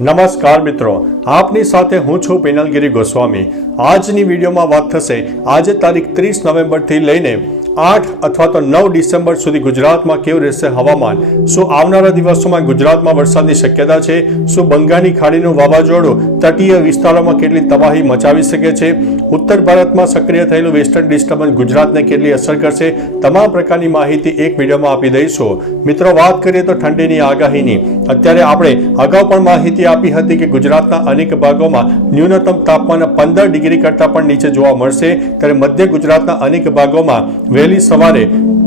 નમસ્કાર મિત્રો, આપની સાથે હું છું પિનલગીરી ગોસ્વામી. આજની વિડીયોમાં વાત થશે, આજે તારીખ ત્રીસ નવેમ્બરથી લઈને આઠ અથવા તો નવ ડિસેમ્બર સુધી ગુજરાતમાં કેવું રહેશે હવામાન? શું આવનારા દિવસોમાં ગુજરાતમાં વરસાદની શક્યતા છે? શું બંગાળની ખાડીનું વાવાઝોડું તટીય વિસ્તારોમાં કેટલી તબાહી મચાવી શકે છે? ઉત્તર ભારતમાં સક્રિય થયેલું વેસ્ટર્ન ડિસ્ટર્બન્સ ગુજરાતને કેટલી અસર કરશે? તમામ પ્રકારની માહિતી એક વિડીયોમાં આપી દઈશું. મિત્રો, વાત કરીએ તો ઠંડીની આગાહીની. અત્યારે આપણે અગાઉ પણ માહિતી આપી હતી કે ગુજરાતના અનેક ભાગોમાં ન્યૂનતમ તાપમાન પંદર ડિગ્રી કરતાં પણ નીચે જોવા મળશે. ત્યારે મધ્ય ગુજરાતના અનેક ભાગોમાં વહેલી સવારે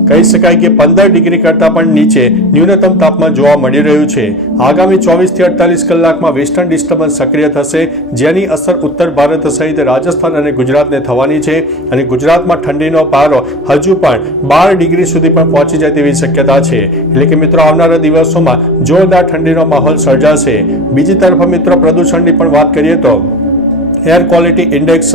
કહી શકાય કે પંદર ડિગ્રી કરતાં પણ નીચે ન્યૂનતમ તાપમાન જોવા મળી રહ્યું છે. આગામી ચોવીસથી અડતાલીસ કલાકમાં વેસ્ટર્ન ડિસ્ટર્બન્સ સક્રિય થશે, જેની અસર ઉત્તર ભારત સહિત રાજસ્થાન અને ગુજરાતને થવાની છે અને ગુજરાતમાં ઠંડીનો પારો હજુ પણ બાર ડિગ્રી સુધી પણ પહોંચી જાય તેવી શક્યતા છે. એટલે કે મિત્રો, આવનારા દિવસોમાં જોરદાર ઠંડીનો માહોલ સર્જાશે. બીજી તરફ મિત્રો, પ્રદૂષણની પણ વાત કરીએ તો એર ક્વોલિટી ઇન્ડેક્સ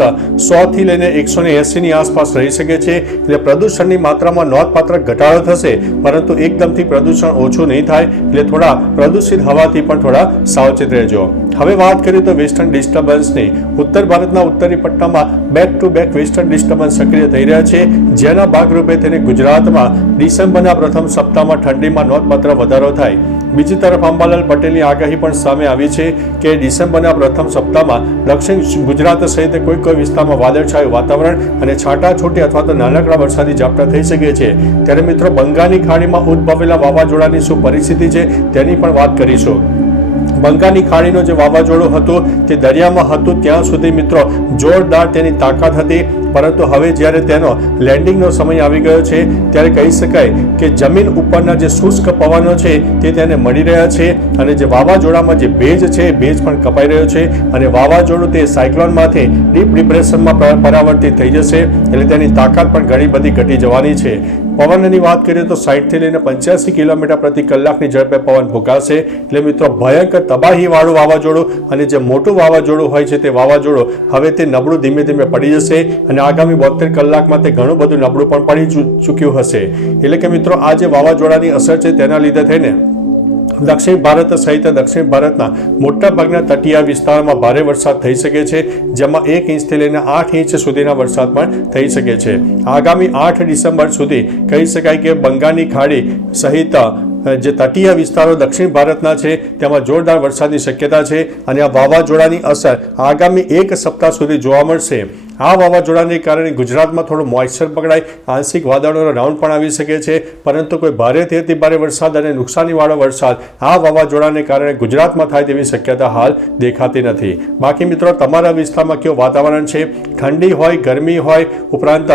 સોથી લઈને એકસો ને એંસીની આસપાસ રહી શકે છે. એટલે પ્રદૂષણની માત્રામાં નોંધપાત્ર ઘટાડો થશે, પરંતુ એકદમથી પ્રદૂષણ ઓછું નહીં થાય. એટલે થોડા પ્રદૂષિત હવાથી પણ થોડા સાવચેત રહેજો. હવે વાત કરીએ તો વેસ્ટર્ન ડિસ્ટર્બન્સની. ઉત્તર ભારતના ઉત્તરી પટ્ટામાં back to back western disturbance સક્રિય થઈ રહ્યા છે. જેના ભાગરૂપે તેને ગુજરાતમાં ડિસેમ્બરના પ્રથમ સપ્તાહમાં ઠંડીમાં નોંધપાત્ર વધારો થાય. બીજી તરફ અંબાલાલ પટેલની આગાહી પણ સામે આવી છે કે ડિસેમ્બરના પ્રથમ સપ્તાહમાં દક્ષિણ ગુજરાત સહિત કોઈ કોઈ વિસ્તારમાં વાદળછાયું વાતાવરણ અને છાંટાછૂટી અથવા તો નાનકડા વરસાદી ઝાપટા થઈ શકે છે. ત્યારે મિત્રો બંગાળની ખાડીમાં ઉદ્ભવેલા વાવાઝોડાની શું પરિસ્થિતિ છે તેની પણ વાત કરીશું. બંગાળની ખાડીનો જે વાવાઝોડું હતું તે દરિયામાં હતું ત્યાં સુધી મિત્રો જોરદાર તેની તાકાત હતી. પરંતુ હવે જ્યારે તેનો લેન્ડિંગનો સમય આવી ગયો છે, ત્યારે કહી શકાય કે જમીન ઉપરના જે શુષ્ક પવનો છે, તે તેને મળી રહ્યા છે અને જે વાવાઝોડામાં જે ભેજ છે ભેજ પણ કપાઈ રહ્યો છે અને વાવાઝોડું તે સાયક્લોનમાંથી ડીપ ડિપ્રેશનમાં પરાવર્તિત થઈ જશે એટલે તેની તાકાત પણ ઘણી બધી ઘટી જવાની છે. પવનની વાત કરીએ તો સાઠથી લઈને પંચ્યાસી કિલોમીટર પ્રતિ કલાકની ઝડપે પવન ફૂંકાશે એટલે મિત્રો, ભયંકર તબાહીવાળું વાવાઝોડું અને જે મોટું વાવાઝોડું હોય છે તે વાવાઝોડું હવે તે નબળું ધીમે ધીમે પડી જશે અને આગામી બોતેર કલાકમાં તે ઘણું બધું નબળું પણ પડી ચૂક્યું હશે. એટલે કે મિત્રો, આ જે વાવાઝોડાની અસર છે તેના લીધે થઈને દક્ષિણ ભારત સહિત દક્ષિણ ભારતના મોટાભાગના તટીય વિસ્તારોમાં ભારે વરસાદ થઈ શકે છે, જેમાં એક ઇંચથી લઈને આઠ ઇંચ સુધીના વરસાદ પણ થઈ શકે છે. આગામી આઠ ડિસેમ્બર સુધી કહી શકાય કે બંગાળની ખાડી સહિત જે તટીય વિસ્તારો દક્ષિણ ભારતના છે, તેમાં જોરદાર વરસાદની શક્યતા છે અને આ વાવાઝોડાની અસર આગામી એક સપ્તાહ સુધી જોવા મળશે. આ વાવાઝોડાને કારણે ગુજરાતમાં થોડું મોઇશ્ચર પકડાય. આંશિક વાદળોનો રાઉન્ડ પણ આવી શકે છે, પરંતુ કોઈ ભારેથી અતિ ભારે વરસાદ અને નુકસાનીવાળો વરસાદ આ વાવાઝોડાને કારણે ગુજરાતમાં થાય તેવી શક્યતા હાલ દેખાતી નથી. બાકી મિત્રો, તમારા વિસ્તારમાં કેવું વાતાવરણ છે? ઠંડી હોય, ગરમી હોય, ઉપરાંત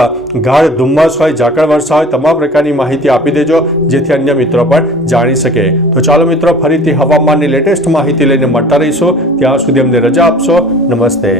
ગાઢ ધુમ્મસ હોય, ઝાકળ વર્ષા હોય, તમામ પ્રકારની માહિતી આપી દેજો, જેથી અન્ય મિત્રો પણ જાણી શકે. તો ચાલો મિત્રો, ફરીથી હવામાનની લેટેસ્ટ માહિતી લઈને મળતા રહીશું. ત્યાં સુધી અમને રજા આપશો. નમસ્તે.